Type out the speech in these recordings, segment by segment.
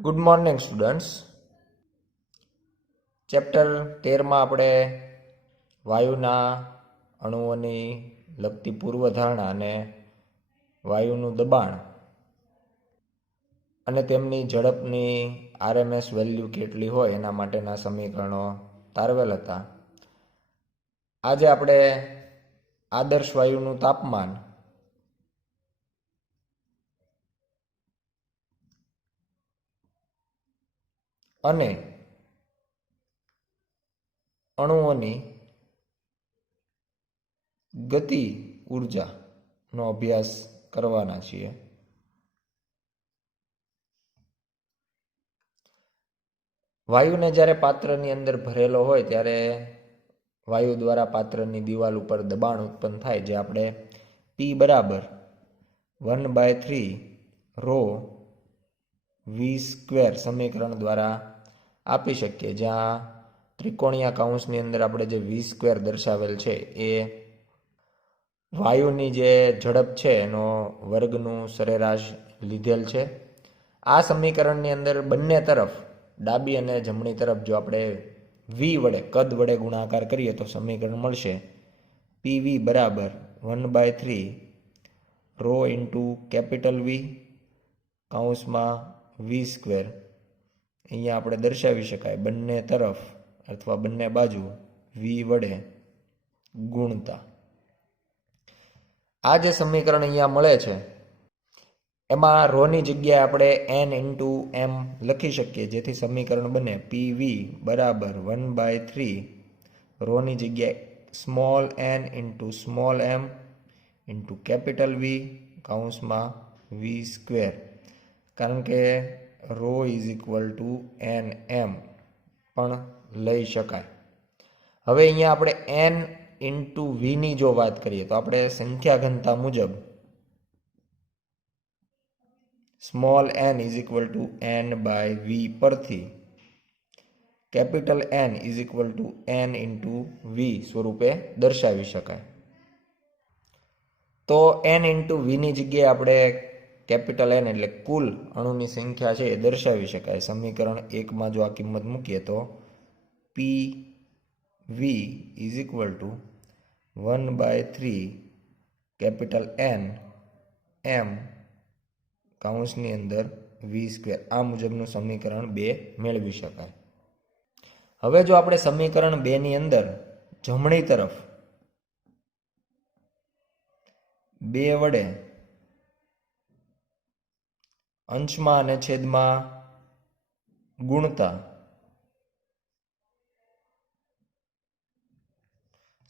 Good morning students. Chapter 13માં આપણે વાયુના અણુઓની લગતી પૂર્વધારણા અને વાયુનું દબાણ અને તેમની ઝડપની આરએમએસ વેલ્યુ કેટલી હોય એના માટેના સમીકરણો તારવેલ હતા. આજે આપણે આદર્શ વાયુનું તાપમાન અને અણુઓની ગતિ ઉર્જાનો અભ્યાસ કરવાના છીએ. વાયુને જ્યારે પાત્રની અંદર ભરેલો હોય ત્યારે વાયુ દ્વારા પાત્રની દિવાલ ઉપર દબાણ ઉત્પન્ન થાય, જે આપણે P બરાબર 1/3 રો વી સ્ક્વેર સમીકરણ દ્વારા આપી શકીએ, જ્યાં ત્રિકોણીય કૌંસની અંદર આપણે જે વી સ્ક્વેર દર્શાવેલ છે એ વાયુની જે ઝડપ છે એનો વર્ગનું સરેરાશ લીધેલ છે. આ સમીકરણની અંદર બંને તરફ ડાબી અને જમણી તરફ જો આપણે વી વડે કદ વડે ગુણાકાર કરીએ તો સમીકરણ મળશે પીવી બરાબર 1/3 રો ઇન્ટુ કેપિટલ વી કૌંસમાં વી સ્ક્વેર. અહીંયા આપણે દર્શાવી શકાય બંને તરફ અથવા બંને બાજુ વી વડે ગુણતા. આ જે સમીકરણ અહીંયા મળે છે એમાં રોની જગ્યાએ આપણે n ઇન્ટુ એમ લખી શકીએ, જેથી સમીકરણ બને પીવી બરાબર 1/3 રોની જગ્યાએ small n into small m into capital V કૌંસમાં વી સ્ક્વેર. કારણ કે rho is equal to n m પણ લઈ શકાય. હવે અહીંયા આપણે n ઇન્ટુ વીની જો વાત કરીએ તો આપણે સંખ્યા ઘનતા મુજબ small n is equal to n by v પરથી capital n is equal to n into v સ્વરૂપે દર્શાવી શકાય. તો n ઇન્ટુ વીની જગ્યાએ આપણે કેપિટલ n એટલે કુલ અણુની સંખ્યા છે એ દર્શાવી શકાય. સમીકરણ 1માં જો આ કિંમત મૂકીએ તો P V is equal to 1/3 capital n m કૌંસની અંદર વી સ્ક્વેર. આ મુજબનું સમીકરણ 2 મેળવી શકાય. હવે જો આપણે સમીકરણ 2ની અંદર જમણી તરફ 2 વડે અંશમાં અને છેદમાં ગુણતા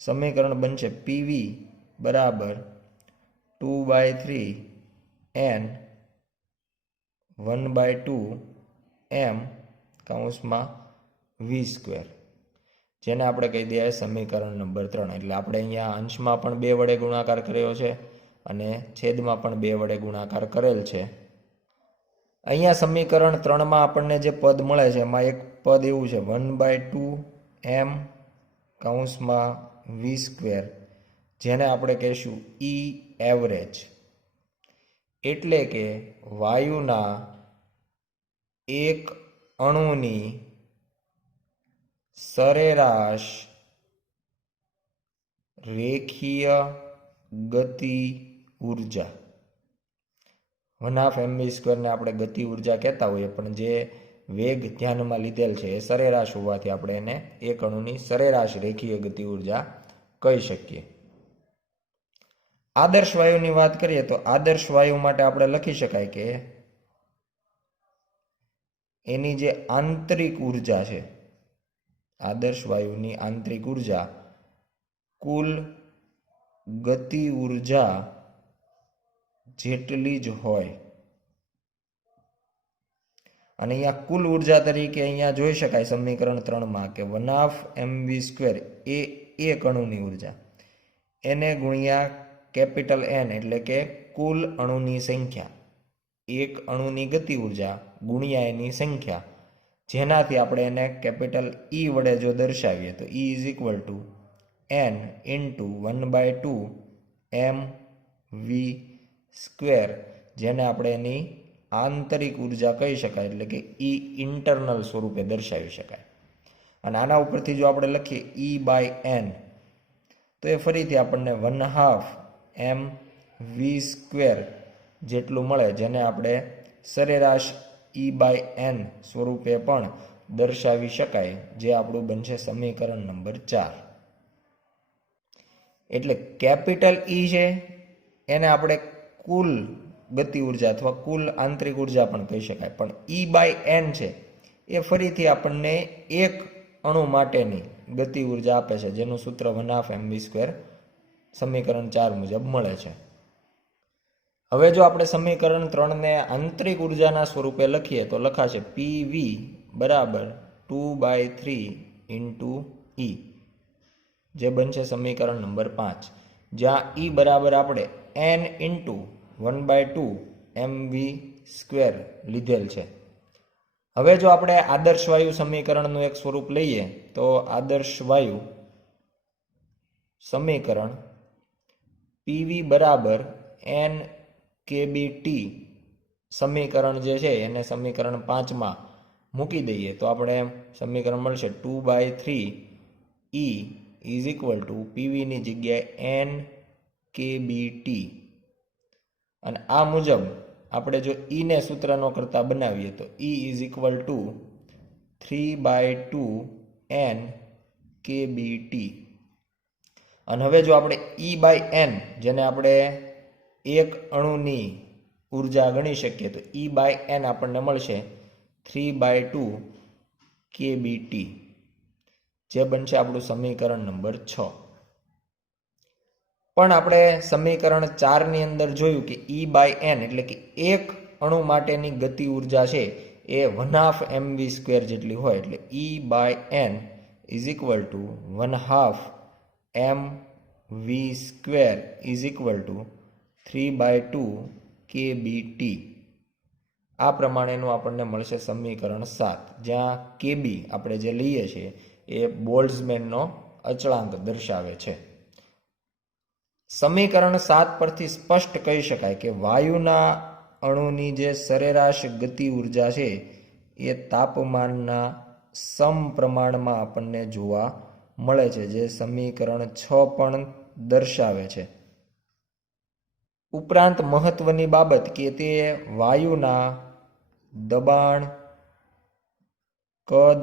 સમીકરણ બનશે પીવી બરાબર 2/3 n 1/2 એમ કૌંસમાં વી સ્ક્વેર, જેને આપણે કહી દઈએ સમીકરણ નંબર 3. એટલે આપણે અહીંયા અંશમાં પણ 2 વડે ગુણાકાર કર્યો છે અને છેદમાં પણ 2 વડે ગુણાકાર કરેલ છે. અહીંયા સમીકરણ 3માં આપણને જે પદ મળે છે એમાં એક પદ એવું છે 1/2 એમ કૌંસમાં વી સ્ક્વેર, જેને આપણે કહીશું ઈ એવરેજ. એટલે કે વાયુના એક અણુની સરેરાશ રેખીય ગતિ ઉર્જા 1/2 mv સ્ક્વેરને આપણે ગતિ ઉર્જા કહેતા હોઈએ, પણ જે વેગ ધ્યાનમાં લીધેલ છે એ સરેરાશ હોવાથી આપણે એને એક અણુની સરેરાશ રેખીય ગતિ ઉર્જા કહી શકીએ. આદર્શ વાયુની વાત કરીએ તો આદર્શ વાયુ માટે આપણે લખી શકાય કે એની જે આંતરિક ઉર્જા છે, આદર્શ વાયુની આંતરિક ઉર્જા કુલ ગતિ ઉર્જા જેટલી જ હોય. અને અહીંયા કુલ ઉર્જા તરીકે અહીંયા જોઈ શકાય સમીકરણ 3માં કે 1/2 mv સ્ક્વેર એ એક અણુની ઉર્જા એને ગુણ્યા કેપિટલ n એટલે કે કુલ અણુની સંખ્યા, એક અણુની ગતિ ઉર્જા ગુણ્યા એની સંખ્યા, જેનાથી આપણે એને કેપિટલ E વડે જો દર્શાવીએ તો E is equal to n into 1/2 m V square, જેને આપણે એની આંતરિક ઉર્જા કહી શકાય, એટલે કે ઈ ઇન્ટરનલ સ્વરૂપે દર્શાવી શકાય. અને આના ઉપરથી જો આપણે લખીએ E/n, તો એ ફરીથી આપણને 1/2 mv² જેટલું મળે, જેને આપણે સરેરાશ E/n સ્વરૂપે પણ દર્શાવી શકાય, જે આપણું બનશે સમીકરણ નંબર 4. એટલે કેપિટલ E છે એને આપણે કુલ ગતિ ઉર્જા અથવા કુલ આંતરિક ઉર્જા પણ કહી શકાય, પણ E/n છે એ ફરીથી આપણને એક અણુ માટેની ગતિ ઉર્જા આપે છે, જેનું સૂત્ર 1/2 mv² સમીકરણ 4 મુજબ મળે છે. હવે જો આપણે સમીકરણ 3 ને આંતરિક ઉર્જાના સ્વરૂપે લખીએ તો લખાશે PV બરાબર 2/3 × E, જે બનશે સમીકરણ નંબર 5, જ્યાં E બરાબર આપણે n × 1/2 mv² લીધેલ છે. હવે જો આપણે આદર્શ વાયુ સમીકરણનું એક સ્વરૂપ લઈએ તો આદર્શ વાયુ સમીકરણ PV બરાબર n kBT સમીકરણ જે છે એને સમીકરણ 5માં મૂકી દઈએ તો આપણે સમીકરણ મળશે 2/3 E = PV ની જગ્યાએ n kBT. અને આ મુજબ આપણે જો E ને સૂત્ર ન કરતા બનાવીએ તો E = 3/2 n kBT. અને હવે જો આપણે E/n જેને આપણે એક અણુની ઉર્જા ગણી શકીએ તો E/n આપણને મળશે 3/2 kBT, જે બનશે આપણું સમીકરણ નંબર 6. પણ આપણે સમીકરણ 4 ની અંદર જોયું કે E/n એટલે કે એક અણુ માટેની ગતિ ઉર્જા છે એ 1/2 mv² જેટલી હોય, એટલે E/n = 1/2 mv² = 3/2 kBT. આ પ્રમાણેનું આપણને મળશે સમીકરણ 7, જ્યાં kB આપણે જે લઈએ છીએ એ બોલ્ટ્ઝમેનનો અચળાંક દર્શાવે છે. સમીકરણ 7 પરથી સ્પષ્ટ કહી શકાય કે વાયુના અણુની જે સરેરાશ ગતિ ઉર્જા છે એ તાપમાનના સમપ્રમાણમાં આપણને જોવા મળે છે, જે સમીકરણ 6 પણ દર્શાવે છે. ઉપરાંત મહત્વની બાબત કે તે વાયુના દબાણ, કદ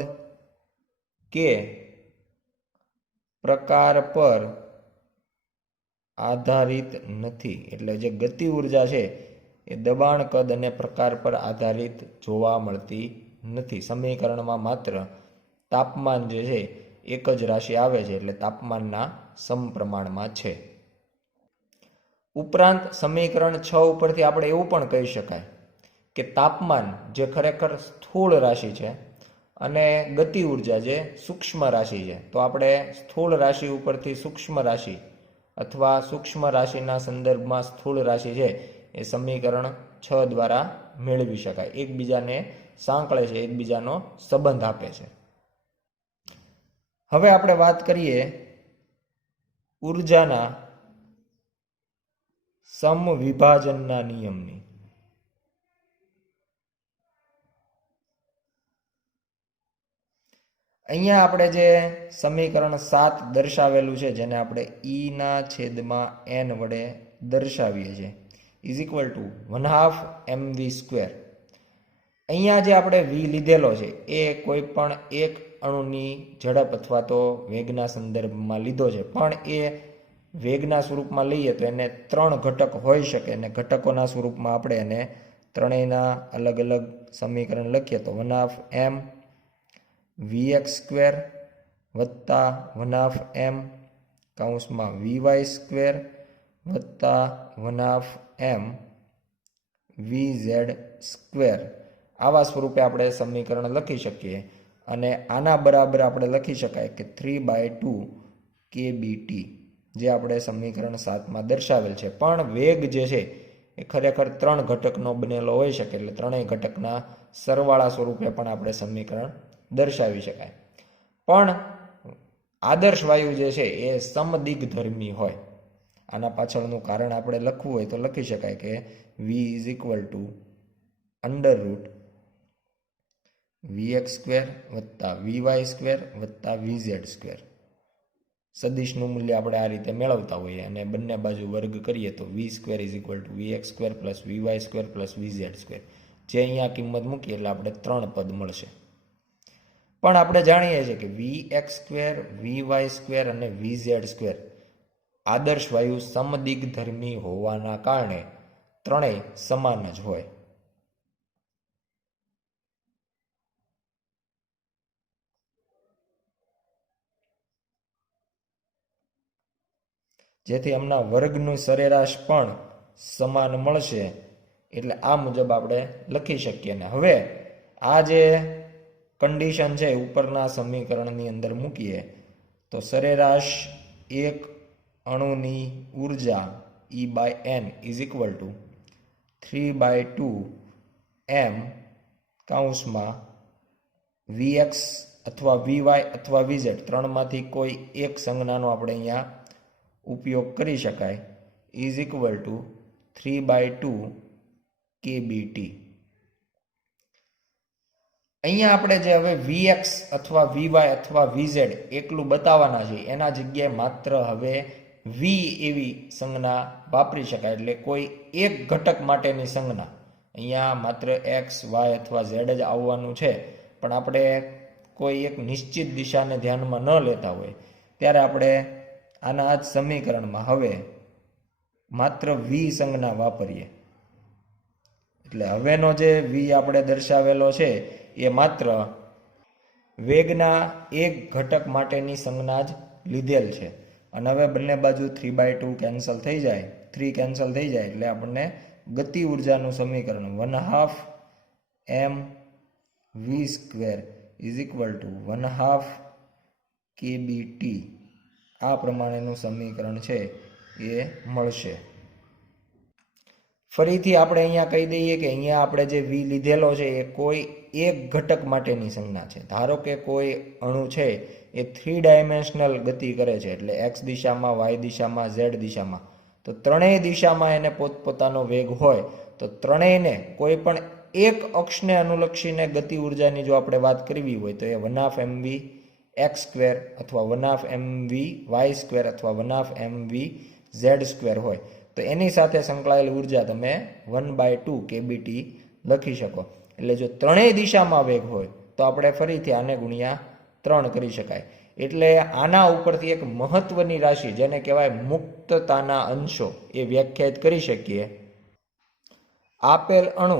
કે પ્રકાર પર આધારિત નથી. એટલે જે ગતિ ઉર્જા છે એ દબાણ, કદ અને પ્રકાર પર આધારિત જોવા મળતી નથી. સમીકરણમાં માત્ર તાપમાન જે છે એક જ રાશિ આવે છે, એટલે તાપમાનના સમપ્રમાણમાં છે. ઉપરાંત સમીકરણ 6 ઉપરથી આપણે એવું પણ કહી શકાય કે તાપમાન જે ખરેખર સ્થૂળ રાશિ છે અને ગતિ ઉર્જા જે સૂક્ષ્મ રાશિ છે, તો આપણે સ્થૂળ રાશિ ઉપરથી સૂક્ષ્મ રાશિ અથવા સૂક્ષ્મ રાશિના સંદર્ભમાં સ્થૂળ રાશિ છે એ સમીકરણ 6 દ્વારા મેળવી શકાય. એકબીજાને સાંકળે છે, એકબીજાનો સંબંધ આપે છે. હવે આપણે વાત કરીએ ઉર્જાના સમવિભાજનના નિયમની. અહીંયા આપણે જે સમીકરણ 7 દર્શાવેલું છે, જેને આપણે E/n વડે દર્શાવીએ છીએ, = 1/2 mv². અહીંયા જે આપણે v લીધેલો છે એ કોઈ પણ એક અણુની ઝડપ અથવા તો વેગના સંદર્ભમાં લીધો છે, પણ એ વેગના સ્વરૂપમાં લઈએ તો એને 3 ઘટક હોઈ શકે, અને ઘટકોના સ્વરૂપમાં આપણે એને ત્રણેયના અલગ અલગ સમીકરણ લખીએ તો 1/2 mvx² વત્તા 1/2 mvy² વત્તા 1/2 mvz² આવા સ્વરૂપે આપણે સમીકરણ લખી શકીએ. અને આના બરાબર આપણે લખી શકાય કે 3/2 kBT, જે આપણે સમીકરણ 7માં દર્શાવેલ છે. પણ વેગ જે છે એ ખરેખર 3 ઘટકનો બનેલો હોઈ શકે, એટલે ત્રણેય ઘટકના સરવાળા સ્વરૂપે પણ આપણે સમીકરણ દર્શાવી શકાય. પણ આદર્શ વાયુ જે છે એ સમદિગ્ધર્મી હોય. આના પાછળનું કારણ આપણે લખવું હોય તો લખી શકાય કે V = under route VX square વત્તા વીવાય સ્ક્વેર વત્તા વીઝેડ સ્ક્વેર. સદિશનું મૂલ્ય આપણે આ રીતે મેળવતા હોઈએ અને બંને બાજુ વર્ગ કરીએ તો v square is equal to v x square plus v y square plus v z square. જે અહીંયા કિંમત મૂકીએ એટલે આપણે 3 પદ મળશે. પણ આપણે જાણીએ છીએ કે વીએક્સ સ્ક્વેર, વીવાય સ્ક્વેર અને વીઝેડ સ્ક્વેર આદર્શ વાયુ સમદિગ્ધર્મી હોવાના કારણે ત્રણેય સમાન જ હોય. જેથી આમના વર્ગનું સરેરાશ પણ સમાન મળશે. એટલે આ મુજબ આપણે લખી શકીએ. ને હવે આ જે કન્ડિશન છે ઉપરના સમીકરણની અંદર મૂકીએ તો સરેરાશ એક અણુની ઉર્જા E/n is equal two 3/2 m કૌંસમાં વીએક્સ અથવા વીવાય અથવા વીઝેડ ત્રણમાંથી કોઈ એક સંજ્ઞાનો આપણે અહીંયા ઉપયોગ કરી શકાય ઇઝ ઇક્વલ ટુ 3/2 kBT. અહીંયા આપણે જે હવે વીએક્સ અથવા વીવાય અથવા વીઝેડ એકલું બતાવવાના છે એના જગ્યાએ માત્ર હવે વી એવી સંજ્ઞા વાપરી શકાય. એટલે કોઈ એક ઘટક માટેની સંજ્ઞા અહીંયા માત્ર એક્સ વાય અથવા ઝેડ જ આવવાનું છે. પણ આપણે કોઈ એક નિશ્ચિત દિશાને ધ્યાનમાં ન લેતા હોય ત્યારે આપણે આના આ જ સમીકરણમાં હવે માત્ર વી સંજ્ઞા વાપરીએ. એટલે હવેનો જે વી આપણે દર્શાવેલો છે એ માત્ર વેગના એક ઘટક માટેની સંજ્ઞા જ લીધેલ છે. અને હવે બંને બાજુ 3/2 કેન્સલ થઈ જાય, 3 કેન્સલ થઈ જાય એટલે આપણને ગતિ ઉર્જાનું સમીકરણ 1/2 mv² is equal two 1/2 kBT આ પ્રમાણેનું સમીકરણ છે એ મળશે. ફરીથી આપણે અહીંયા કહી દઈએ કે અહીંયા આપણે જે વી લીધેલો છે એ કોઈ એક ઘટક માટેની સંજ્ઞા છે. ધારો કે કોઈ અણુ છે એ 3 ડાયમેન્શનલ ગતિ કરે છે, એટલે એક્સ દિશામાં, વાય દિશામાં, ઝેડ દિશામાં. તો ત્રણેય દિશામાં એને પોતપોતાનો વેગ હોય તો ત્રણેયને કોઈ પણ એક અક્ષને અનુલક્ષીને ગતિ ઉર્જાની જો આપણે વાત કરવી હોય તો એ 1/2 mv એક્સ સ્ક્વેર અથવા 1/2 mv વાય સ્ક્વેર અથવા 1/2 mv ઝેડ સ્ક્વેર હોય તો એની સાથે સંકળાયેલી ઉર્જા તમે 1/2 kBT લખી શકો. એટલે જો ત્રણેય દિશામાં વેગ હોય તો આપણે ફરીથી આને ગુણ્યા 3 કરી શકાય. એટલે આના ઉપરથી એક મહત્વની રાશિ જેને કહેવાય મુક્તતાના અંશો એ વ્યાખ્યાયિત કરી શકીએ. આપેલ અણુ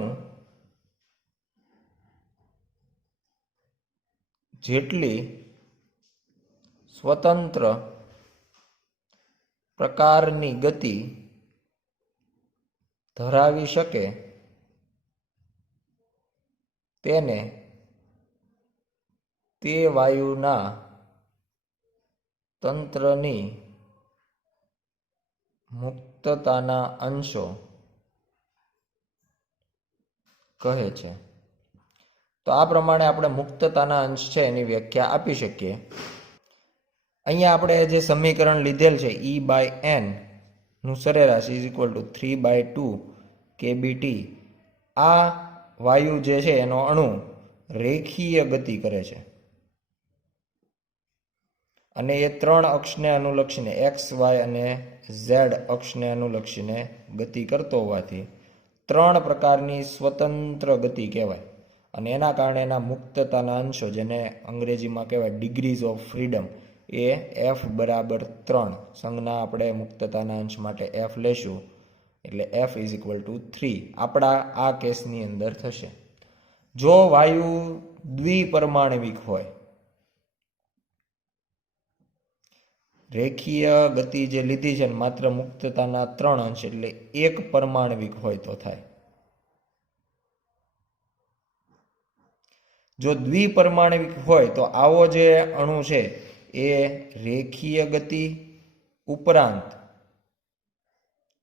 જેટલી સ્વતંત્ર પ્રકારની ગતિ ધરાવી શકે તેને તે વાયુના તંત્રની મુક્તતાના અંશો કહે છે. તો આ પ્રમાણે આપણે મુક્તતાના અંશ છે એની વ્યાખ્યા આપી શકીએ. અહીંયા આપણે જે સમીકરણ લીધેલ છે E/n નું સરેરાશ ઇઝ ઇક્વલ ટુ 3/2 kBT. આ વાયુ જે છે એનો અણુ રેખીય ગતિ કરે છે અને એ 3 અક્ષને અનુલક્ષીને એક્સ, વાય અને ઝેડ અક્ષને અનુલક્ષીને ગતિ કરતો હોવાથી 3 પ્રકારની સ્વતંત્ર ગતિ કહેવાય. અને એના કારણે એના મુક્તતાના અંશો જેને અંગ્રેજીમાં કહેવાય degrees of freedom A F બરાબર 3 સંજ્ઞા આપણે મુક્તતાના અંશ માટે F લેશું. એટલે F ઇઝ ઇક્વલ ટુ 3 આપણા આ કેસની અંદર થશે. જો વાયુ દ્વિપરમાણવિક હોય, રેખીય ગતિ જે લીધી છે માત્ર મુક્તતાના 3 અંશ એટલે એક પરમાણવિક હોય તો થાય. જો દ્વિપરમાણવિક હોય તો આવો જે અણુ છે એ રેખીય ગતિ ઉપરાંત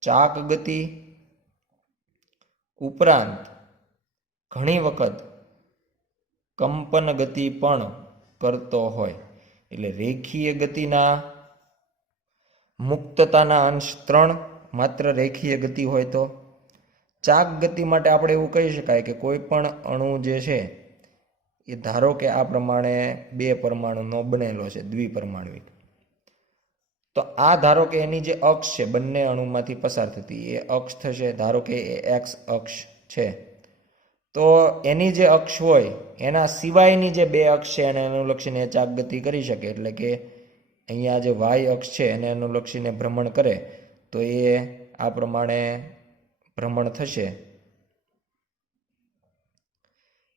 ચાક ગતિ ઉપરાંત ઘણી વખત કંપન ગતિ પણ કરતો હોય. એટલે રેખીય ગતિના મુક્તતાના અંશ 3 માત્ર રેખીય ગતિ હોય તો, ચાક ગતિ માટે આપણે એવું કહી શકાય કે કોઈ પણ અણુ જે છે એ ધારો કે આ પ્રમાણે 2 પરમાણુનો બનેલો છે, દ્વિપરમાણવિક. તો આ ધારો કે એની જે અક્ષ છે બંને અણુમાંથી પસાર થતી એ અક્ષ થશે. ધારો કે એ એક્સ અક્ષ છે, તો એની જે અક્ષ હોય એના સિવાયની જે 2 અક્ષ છે એને અનુલક્ષીને ચાક ગતિ કરી શકે. એટલે કે અહીંયા જે વાય અક્ષ છે એને અનુલક્ષીને ભ્રમણ કરે તો એ આ પ્રમાણે ભ્રમણ થશે.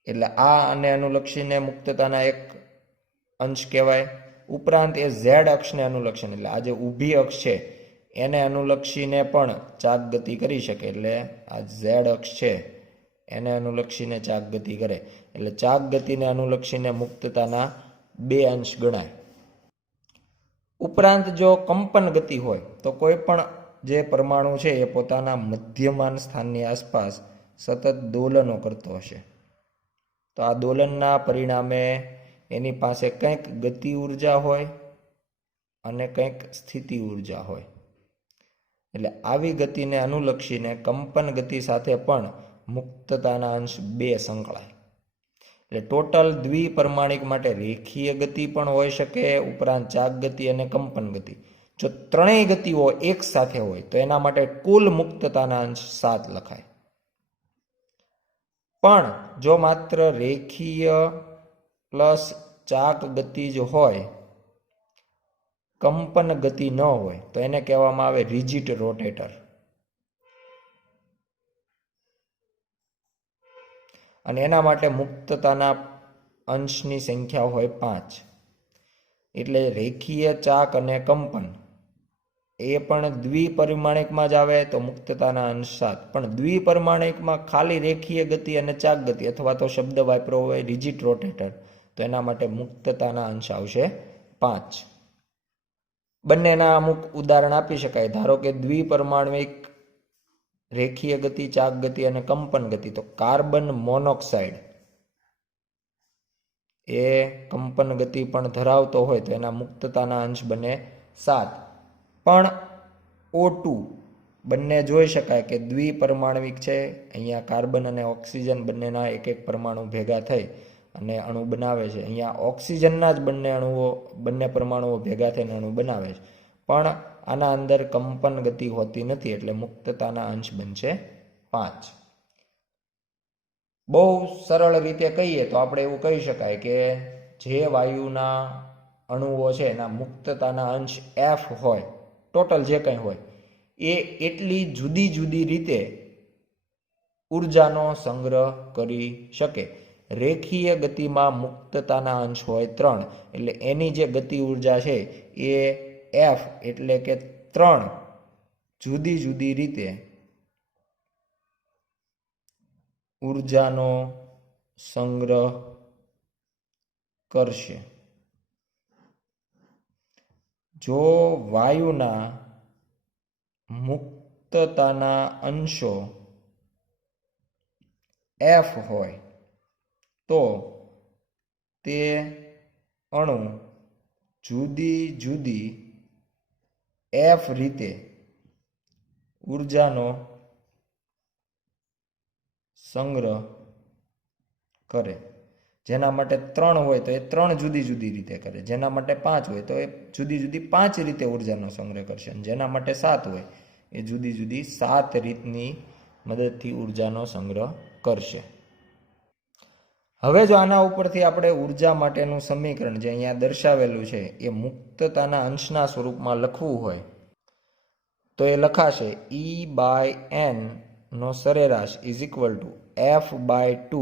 એટલે આ અને અનુલક્ષીને મુક્તતાના એક અંશ કહેવાય. ઉપરાંત એ ઝેડ અક્ષને અનુલક્ષીને, એટલે આ જે ઊભી અક્ષ છે એને અનુલક્ષીને પણ ચાક ગતિ કરી શકે. એટલે આ ઝેડ અક્ષ છે એને અનુલક્ષીને ચાક ગતિ કરે. એટલે ચાક ગતિને અનુલક્ષીને મુક્તતાના 2 અંશ ગણાય. ઉપરાંત જો કંપન ગતિ હોય તો કોઈ પણ જે પરમાણુ છે એ પોતાના મધ્યમાન સ્થાનની આસપાસ સતત દોલનો કરતો હશે. તો આ દોલનના પરિણામે એની પાસે કંઈક ગતિ ઉર્જા હોય અને કંઈક સ્થિતિ ઉર્જા હોય. એટલે આવી ગતિને અનુલક્ષીને કંપન ગતિ સાથે પણ મુક્તતાના અંશ 2 સંકળાય. એટલે ટોટલ દ્વિપરમાણિક માટે રેખીય ગતિ પણ હોઈ શકે, ઉપરાંત ચાક ગતિ અને કંપન ગતિ. જો ત્રણેય ગતિઓ એક સાથે હોય તો એના માટે કુલ મુક્તતાના અંશ 7 લખાય. પણ જો માત્ર રેખીય પ્લસ ચાક ગતિ જ હોય, કંપન ગતિ ન હોય, તો એને કહેવામાં આવે રિજિડ રોટેટર. અને એના માટે મુક્તતાના અંશની સંખ્યા હોય 5. એટલે રેખીય ચાક અને કંપન એ પણ દ્વિપરિમાણિકમાં જ આવે તો મુક્તતાના અંશ 7. પણ દ્વિપરિમાણિકમાં ખાલી રેખીય ગતિ અને ચાક ગતિ અથવા તો શબ્દ વાપરો હોય રિજિડ રોટેટર, તો એના માટે મુક્તતાના અંશ આવશે 5. બંનેના અમુક ઉદાહરણ આપી શકાય. ધારો કે દ્વિપરમાણવિક રેખીય ગતિ, ચાક ગતિ અને કંપન ગતિ. તો કાર્બન મોનોક્સાઇડ એ કંપન ગતિ પણ ધરાવતો હોય તો એના મુક્તતાના અંશ બને 7. પણ O2 બંને જોઈ શકાય કે દ્વિપરમાણવિક છે. અહીંયા કાર્બન અને ઓક્સિજન બંનેના એક એક પરમાણુ ભેગા થઈ અને અણુ બનાવે છે. અહીંયા ઓક્સિજનના જ બંને પરમાણુઓ ભેગા થઈને અણુ બનાવે છે. પણ આના અંદર કંપન ગતિ હોતી નથી, એટલે મુક્તતાના અંશ બનશે 5. બહુ સરળ રીતે કહીએ તો આપણે એવું કહી શકાય કે જે વાયુના અણુઓ છે એના મુક્તતાના અંશ F હોય, ટોટલ જે કંઈ હોય, એ એટલી જુદી જુદી રીતે ઉર્જાનો સંગ્રહ કરી શકે. રેખીય ગતિમાં મુક્તતાના અંશ હોય 3, એટલે એની જે ગતિ ઉર્જા છે એ F, એટલે કે 3 જુદી જુદી રીતે ઉર્જાનો સંગ્રહ કરશે. જો વાયુના મુક્તતાના અંશો F હોય તો તે અણુ જુદી જુદી F રીતે ઉર્જાનો સંગ્રહ કરે. જેના માટે 3 હોય તો એ 3 જુદી જુદી રીતે કરે. જેના માટે 5 હોય તો એ જુદી જુદી 5 રીતે ઉર્જાનો સંગ્રહ કરશે. અને જેના માટે 7 હોય એ જુદી જુદી 7 રીતની મદદથી ઉર્જાનો સંગ્રહ કરશે. હવે જો આના ઉપરથી આપણે ઉર્જા માટેનું સમીકરણ જે અહીંયા દર્શાવેલું છે એ મુક્તતાના અંશના સ્વરૂપમાં લખવું હોય તો એ લખાશે E/n નો સરેરાશ is equal to F/2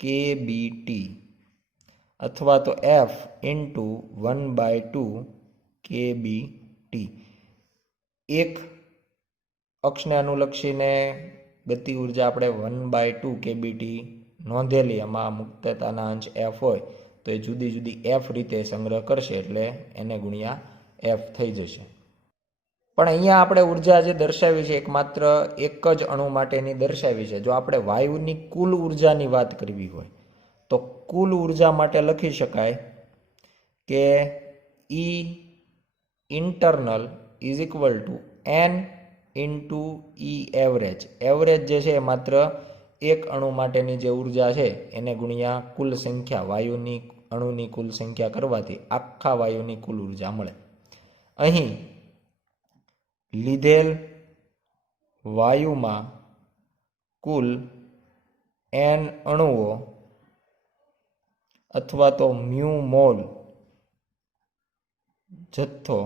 kBT અથવા તો F ઇન્ટુ 1/2 kBT. એક અક્ષને અનુલક્ષીને ગતિ ઉર્જા આપણે 1/2 kBT નોંધેલી. એમાં મુક્તતાના અંશ F હોય તો એ જુદી જુદી F રીતે સંગ્રહ કરશે, એટલે એને ગુણ્યા F થઈ જશે. પણ અહીંયા આપણે ઉર્જા જે દર્શાવી છે એકમાત્ર એક જ અણુ માટેની દર્શાવી છે. જો આપણે વાયુની કુલ ઉર્જાની વાત કરવી હોય તો કુલ ઉર્જા માટે લખી શકાય કે E internal is equal to N into E average. Average જે છે એ માત્ર એક અણુ માટેની જે ઉર્જા છે એને ગુણ્યા કુલ સંખ્યા, વાયુની અણુની કુલ સંખ્યા કરવાથી આખા વાયુની કુલ ઉર્જા મળે. અહીં લીધેલ વાયુમાં કુલ n અણુઓ અથવા તો મ્યુ મોલ જથ્થો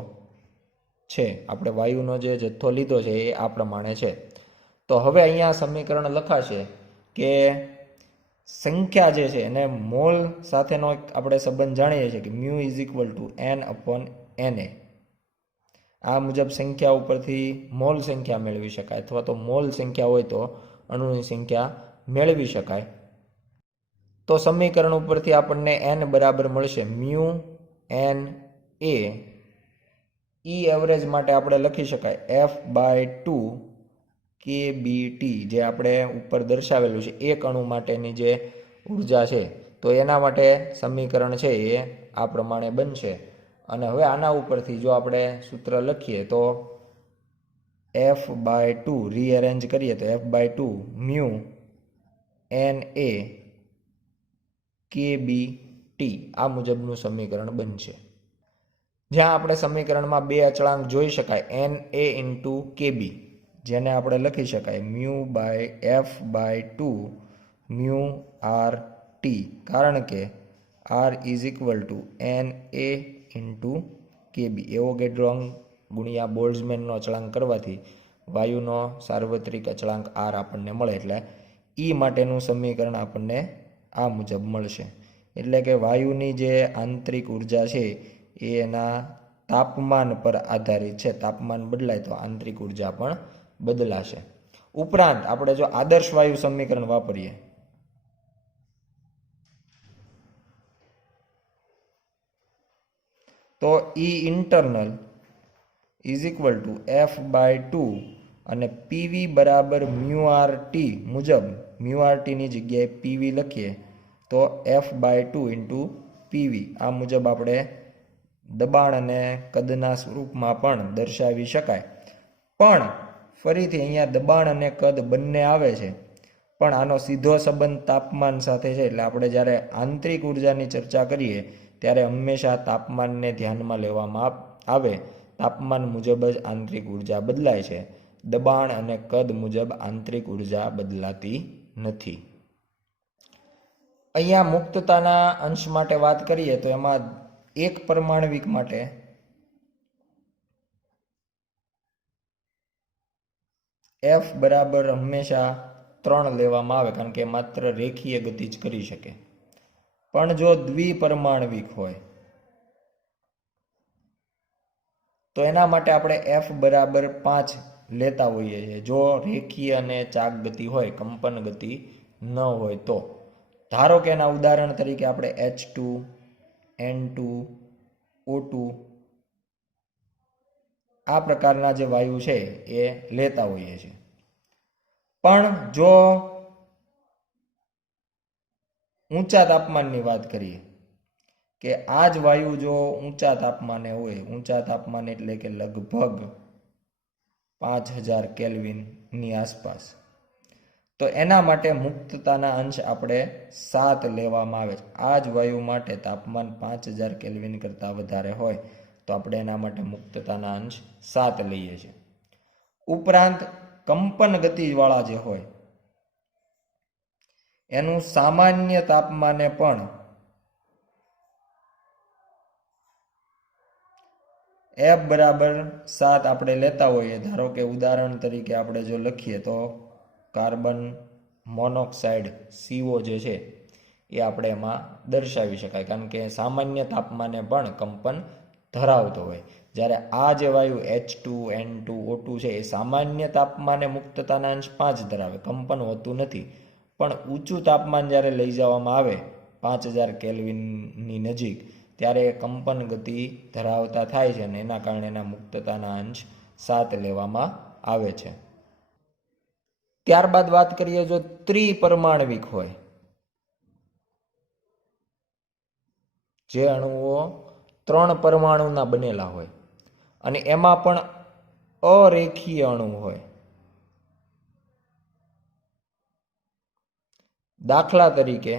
છે. આપણે વાયુનો જે જથ્થો લીધો છે એ આ પ્રમાણે છે. તો હવે અહીંયા સમીકરણ લખાશે કે સંખ્યા જે છે એને મોલ સાથેનો આપણે સંબંધ જાણીએ છીએ કે mu is equal to n upon Na. આ મુજબ સંખ્યા ઉપરથી મોલ સંખ્યા મેળવી શકાય, અથવા તો મોલ સંખ્યા હોય તો અણુની સંખ્યા મેળવી શકાય. તો સમીકરણ ઉપરથી આપણને n બરાબર મળશે mu n a. E average માટે આપણે લખી શકાય f/2 kBT, જે આપણે ઉપર દર્શાવેલું છે એક અણુ માટેની જે ઉર્જા છે. તો એના માટે સમીકરણ છે એ આ પ્રમાણે બનશે. અને હવે આના ઉપરથી જો આપણે સૂત્ર લખીએ તો f/2 રીઅરેન્જ કરીએ તો f/2 મ્યુ Na kBT આ મુજબનું સમીકરણ બનશે. જ્યાં આપણે સમીકરણમાં બે અચળાંક જોઈ શકાય Na ઇન્ટુ kB, જેને આપણે લખી શકાય mu by f/2 mu R T, કારણ કે r is equal to Na into kB. Avogadro ગુણ્યા બોલ્ટ્ઝમેનનો અચળાંક કરવાથી વાયુનો સાર્વત્રિક અચળાંક r આપણને મળે. એટલે ઈ માટેનું સમીકરણ આપણને આ મુજબ મળશે. એટલે કે વાયુની જે આંતરિક ઉર્જા છે એ એના તાપમાન પર આધારિત છે. તાપમાન બદલાય તો આંતરિક ઉર્જા પણ બદલાશે. ઉપરાંત આપણે જો આદર્શ વાયુ સમીકરણ વાપરીએ તો E internal is equal to f/2 અને પીવી બરાબર મ્યુ આર ટી મુજબ મ્યુ આર ટીની જગ્યાએ પીવી લખીએ તો f/2 ઇન્ટુ પીવી આ મુજબ આપણે દબાણ અને કદના સ્વરૂપમાં પણ દર્શાવી શકાય. પણ ફરીથી અહીંયા દબાણ અને કદ બંને આવે છે, પણ આનો સીધો સંબંધ તાપમાન સાથે છે. એટલે આપણે જ્યારે આંતરિક ઉર્જાની ચર્ચા કરીએ ત્યારે હંમેશા તાપમાનને ધ્યાનમાં લેવામાં આવે. તાપમાન મુજબ જ આંતરિક ઉર્જા બદલાય છે. દબાણ અને કદ મુજબ આંતરિક ઉર્જા બદલાતી નથી. અહીંયા મુક્તતાના અંશ માટે વાત કરીએ તો એમાં એક પરમાણવિક માટે f બરાબર હંમેશા 3 લેવામાં આવે, કારણ કે માત્ર રેખીય ગતિ જ કરી શકે. પણ જો દ્વિપરમાણવિક હોય તો એના માટે આપણે f બરાબર 5 લેતા હોઈએ છીએ. જો રેખીય અને ચાક ગતિ હોય, કંપન ગતિ ન હોય તો. ધારો કે એના ઉદાહરણ તરીકે આપણે H2, N2, O2 આ પ્રકારના જે વાયુ છે એ લેતા હોઈએ છીએ. પણ જો ઊંચા તાપમાનની વાત કરીએ કે આ જ વાયુ જો ઊંચા તાપમાને હોય, ઊંચા તાપમાન એટલે કે લગભગ 5000 કેલ્વિનની આસપાસ, તો એના માટે મુક્તતાના અંશ આપણે 7 લેવામાં આવે છે. આ જ વાયુ માટે તાપમાન 5000 કેલ્વિન કરતાં વધારે હોય તો આપણે એના માટે મુક્તતાના અંશ 7 લઈએ છીએ. ઉપરાંત કંપન ગતિવાળા જે હોય એનું સામાન્ય તાપમાને પણ f બરાબર 7 આપણે લેતા હોઈએ. ધારો કે ઉદાહરણ તરીકે આપણે જો લખીએ તો કાર્બન મોનોક્સાઇડ CO જે છે એ આપણે એમાં દર્શાવી શકાય, કારણ કે સામાન્ય તાપમાને પણ કંપન ધરાવતો હોય. જ્યારે આ જે વાયુ H2, N2, O2 છે એ સામાન્ય તાપમાને મુક્તતાના અંશ 5 ધરાવે, કંપન હોતું નથી. પણ ઊંચું તાપમાન જ્યારે લઈ જવામાં આવે 5000 કેલ્વિનની નજીક, ત્યારે કંપન ગતિ ધરાવતા થાય છે અને એના કારણે એના મુક્તતાના અંશ 7 લેવામાં આવે છે. ત્યારબાદ વાત કરીએ જો ત્રિપરમાણવિક હોય, જે અણુઓ 3 પરમાણુના બનેલા હોય અને એમાં પણ અરેખીય અણુ હોય, દાખલા તરીકે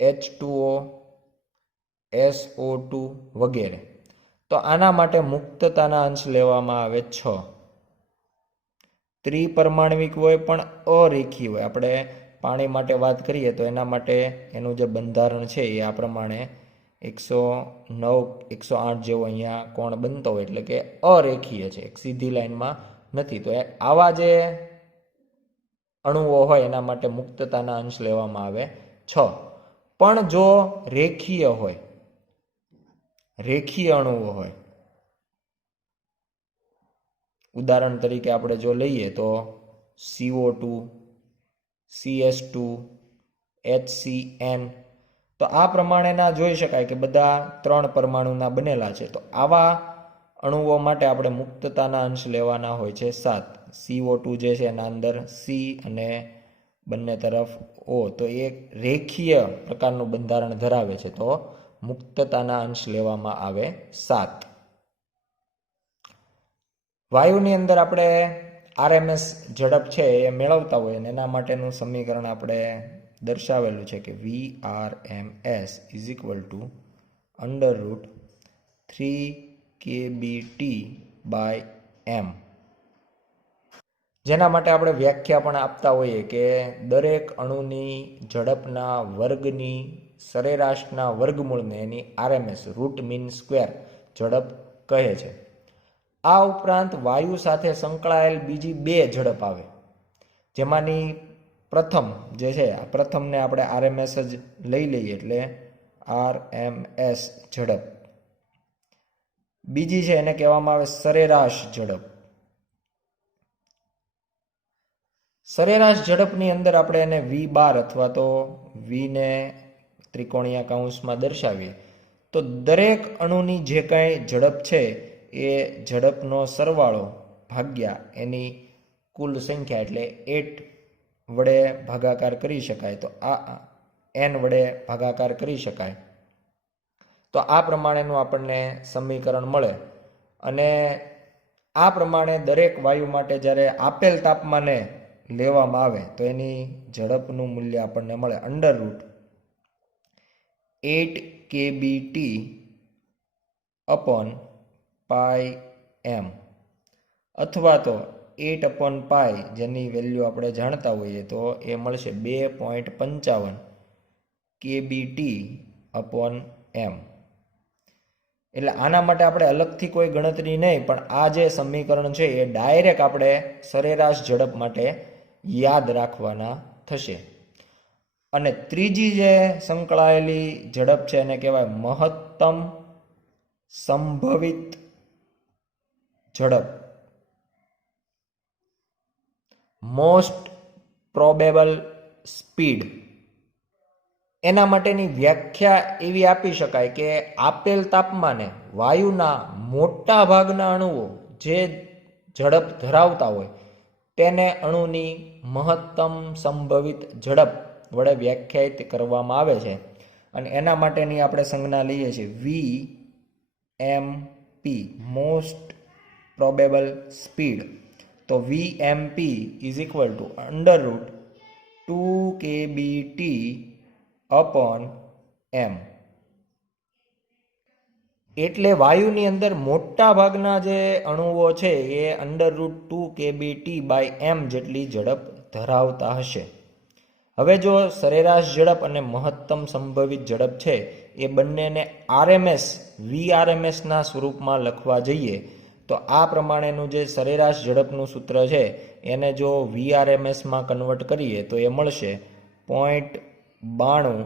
H2O, SO2 વગેરે, તો આના માટે મુક્તતાના અંશ લેવામાં આવે 6. ત્રિપરમાણવિક હોય પણ અરેખીય હોય. આપણે પાણી માટે વાત કરીએ તો એના માટે એનું જે બંધારણ છે એ આ પ્રમાણે 109, 108 જેવો અહીંયા કોણ બનતો હોય, એટલે કે અરેખીય છે, એક સીધી લાઈનમાં નથી. તો આવા જે અણુઓ હોય એના માટે મુક્તતાના અંશ લેવામાં આવે 6. પણ જો રેખીય હોય, રેખીય અણુઓ હોય, ઉદાહરણ તરીકે આપણે જો લઈએ તો CO2, CS2, HCN, તો આ પ્રમાણેના જોઈ શકાય કે બધા 3 પરમાણુના બનેલા છે. તો આવા અણુઓ માટે આપણે મુક્તતાના અંશ લેવાના હોય છે 7. CO2 જે છે એના અંદર C અને બંને તરફ O, તો એ રેખીય પ્રકારનું બંધારણ ધરાવે છે, તો મુક્તતાના અંશ લેવામાં આવે 7. વાયુની અંદર આપણે RMS ઝડપ છે એ મેળવતા હોય અને એના માટેનું સમીકરણ આપણે દર્શાવેલું છે કે VRMS is equal two √3kBT/m, જેના માટે આપણે વ્યાખ્યા પણ આપતા હોઈએ કે દરેક અણુની ઝડપના વર્ગની સરેરાશના વર્ગમૂળને એની RMS રૂટ મીન સ્ક્વેર ઝડપ કહે છે. આ ઉપરાંત વાયુ સાથે સંકળાયેલ બીજી 2 ઝડપ આવે, જેમાંની પ્રથમ જે છે આ પ્રથમને આપણે RMS જ લઈ લઈએ એટલે RMS ઝડપ. બીજી છે એને કહેવામાં આવે સરેરાશ ઝડપ. સરેરાશ ઝડપની અંદર આપણે એને V12 અથવા તો V ને ત્રિકોણીય કૌંસમાં દર્શાવીએ તો દરેક અણુની જે કાંઈ ઝડપ છે એ ઝડપનો સરવાળો ભાગ્યા એની કુલ સંખ્યા એટલે 8 વડે ભાગાકાર કરી શકાય. તો આ n વડે ભાગાકાર કરી શકાય. તો આ પ્રમાણેનું આપણને સમીકરણ મળે. અને આ પ્રમાણે દરેક વાયુ માટે જ્યારે આપેલ તાપમાને લેવામાં આવે તો એની ઝડપનું મૂલ્ય આપણને મળે √8kBT/m, અથવા તો 8/π, જેની વેલ્યુ આપણે જાણતા હોઈએ તો એ મળશે 2.55 kBT/m. એટલે આના માટે આપણે અલગથી કોઈ ગણતરી નહીં, પણ આ જે સમીકરણ છે એ ડાયરેક્ટ આપણે સરેરાશ ઝડપ માટે યાદ રાખવાના થશે. અને ત્રીજી જે સંકળાયેલી ઝડપ છે એને કહેવાય મહત્તમ સંભવિત ઝડપ, મોસ્ટ પ્રોબેબલ સ્પીડ. એના માટેની વ્યાખ્યા એવી આપી શકાય કે આપેલ તાપમાને વાયુના મોટા ભાગના અણુઓ જે ઝડપ ધરાવતા હોય તેને અણુની મહત્તમ સંભવિત ઝડપ વડે વ્યાખ્યાયિત કરવામાં આવે છે. અને એના માટેની આપણે સંજ્ઞા લઈએ છીએ VMP, મોસ્ટ પ્રોબેબલ સ્પીડ. તો VMP is equal two √2kBT/m. એટલે વાયુની અંદર મોટા ભાગના જે અણુઓ છે એ √2kBT/m જેટલી ઝડપ ધરાવતા હશે. હવે જો સરેરાશ ઝડપ અને મહત્તમ સંભવિત ઝડપ છે એ બંનેને RMS, VRMS ના સ્વરૂપમાં લખવા જઈએ તો આ પ્રમાણેનું જે સરેરાશ ઝડપનું સૂત્ર છે એને જો VRMS માં કન્વર્ટ કરીએ તો એ મળશે 0.92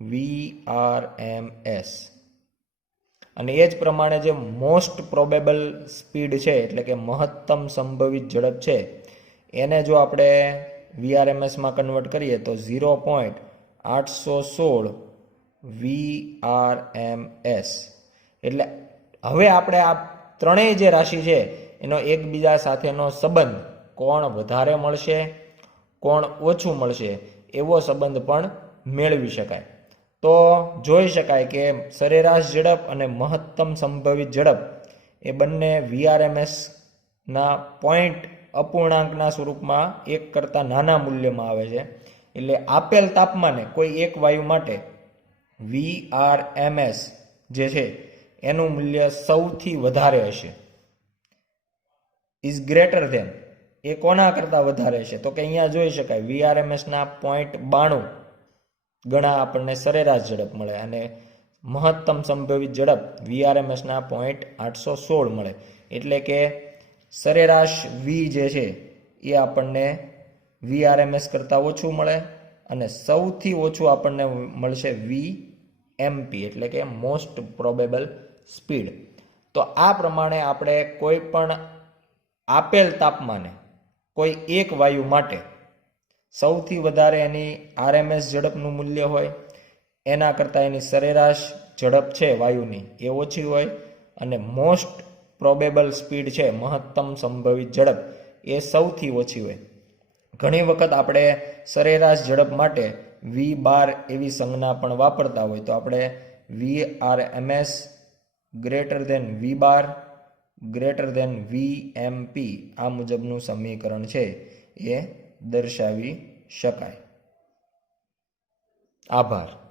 VRMS. અને એ જ પ્રમાણે જે મોસ્ટ પ્રોબેબલ સ્પીડ છે એટલે કે મહત્તમ સંભવિત ઝડપ છે એને જો આપણે VRMS માં કન્વર્ટ કરીએ તો 0.816 VRMS. એટલે હવે આપણે આ ત્રણેય જે રાશિ છે એનો એકબીજા સાથેનો સંબંધ, કોણ વધારે મળશે કોણ ઓછું મળશે એવો સંબંધ પણ મેળવી શકાય. તો જોઈ શકાય કે સરેરાશ ઝડપ અને મહત્તમ સંભવિત ઝડપ એ બંને VRMSના પોઈન્ટ અપૂર્ણાંકના સ્વરૂપમાં 1 કરતાં નાના મૂલ્યમાં આવે છે. એટલે આપેલ તાપમાને કોઈ એક વાયુ માટે VRMS જે છે એનું મૂલ્ય સૌથી વધારે હશે. ઇઝ ગ્રેટર ધેન એ કોના કરતાં વધારે છે? તો કે અહીંયા જોઈ શકાય VRMSના 0.92 ગણા આપણને સરેરાશ ઝડપ મળે અને મહત્તમ સંભવિત ઝડપ VRMSના 0.816 મળે. એટલે કે સરેરાશ V જે છે એ આપણને VRMS કરતાં ઓછું મળે અને સૌથી ઓછું આપણને મળશે VMP એટલે કે મોસ્ટ પ્રોબેબલ સ્પીડ. તો આ પ્રમાણે આપણે કોઈ પણ આપેલ તાપમાને કોઈ એક વાયુ માટે સૌથી વધારે એની RMS ઝડપનું મૂલ્ય હોય એના કરતાં એની સરેરાશ ઝડપ છે વાયુની એ ઓછી હોય અને મોસ્ટ પ્રોબેબલ સ્પીડ છે મહત્તમ સંભવિત ઝડપ એ સૌથી ઓછી હોય. ઘણી વખત આપણે સરેરાશ ઝડપ માટે V12 એવી સંજ્ઞા પણ વાપરતા હોય. તો આપણે VRMS greater than V12 greater than VMP આ મુજબનું સમીકરણ છે એ દર્શાવી શકાય. આભાર.